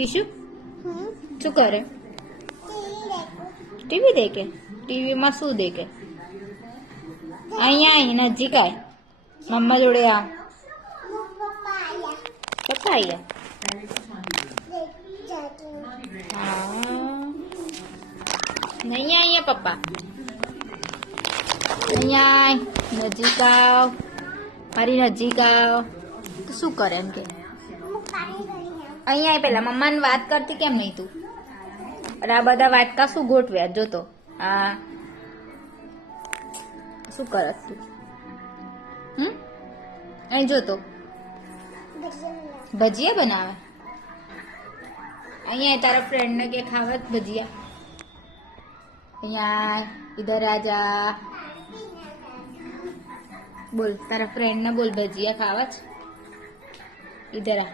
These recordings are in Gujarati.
ઈશુ શું કરે? ટીવી દેખે. ટીવીમાં શું દેખે? અહીંયા નજીક આય, મમ્મા જોડે આ. પપ્પા આયા. નહીં અહીંયા પપ્પા. અહીંયા નજીક આવ, મારી નજીક આવ. તું શું કરે એમ કે? અહીંયા પેલા મમ્માને વાત કરતી કેમ નહીં તું? અરે આ બધા વાટકા શું ગોઠવ્યા જોતો. હા શું કરત તું? અહીં જોતો ભજીયા બનાવે. અહીંયા તારા ફ્રેન્ડને કે ખાવા ભજીયા. અહીંયા ઇધર આજા. બોલ તારા ફ્રેન્ડને બોલ ભજીયા ખાવા છે. ઇધર આ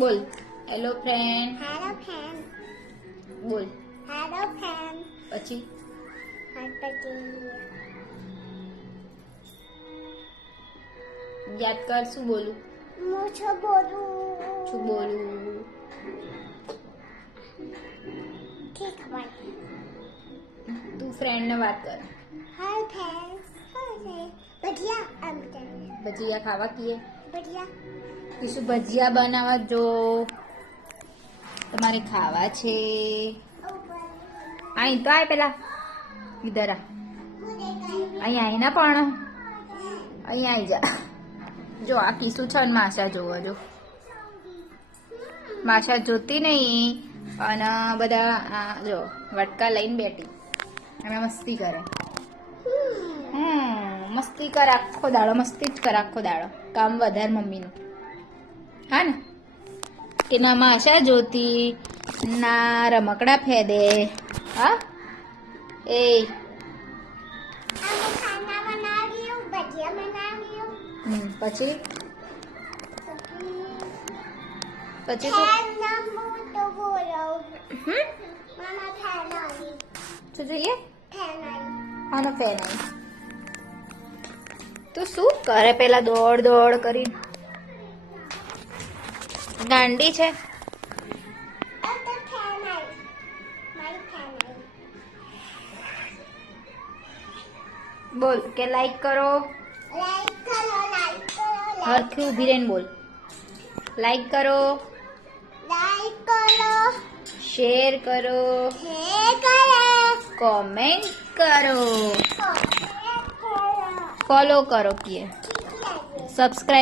બોલ હેલો ફ્રેન્ડ. બોલ પછી યાદ કર શું બોલું? શું બોલું? તું ફ્રેન્ડ ને વાત કર. ભજીયા ખાવા કીએ. શું ભજીયા બનાવવા જો તમારે ખાવા છે? અહીં તો આય પેલા ઇધર આ. અહીંયા આવીને પણ અહીંયા આવી જા. જો આ કીસું છે ને માસા જોવો. જો માસા જોતી નહીં અને બધા જો વટકા લઈને બેઠી અને મસ્તી કરે. મસ્તી કર આખો દાડો. મસ્તી જ કર આખો દાડો. કામ વધારે મમ્મીનું. હા ને કે ના માસા જોતી ના રમકડા ફેદે. હા એ પછી પછી શું જોઈએ? આનો ફેન આવી. તું શું કરે? પેલા દોડ દોડ કરી ગાંડી છે. બોલ કે લાઈક કરો. હરખી ઉભી રહીને બોલ. લાઈક કરો, શેર કરો, કોમેન્ટ કરો, ફોલો કરો, સબસ્ક્રાઇબ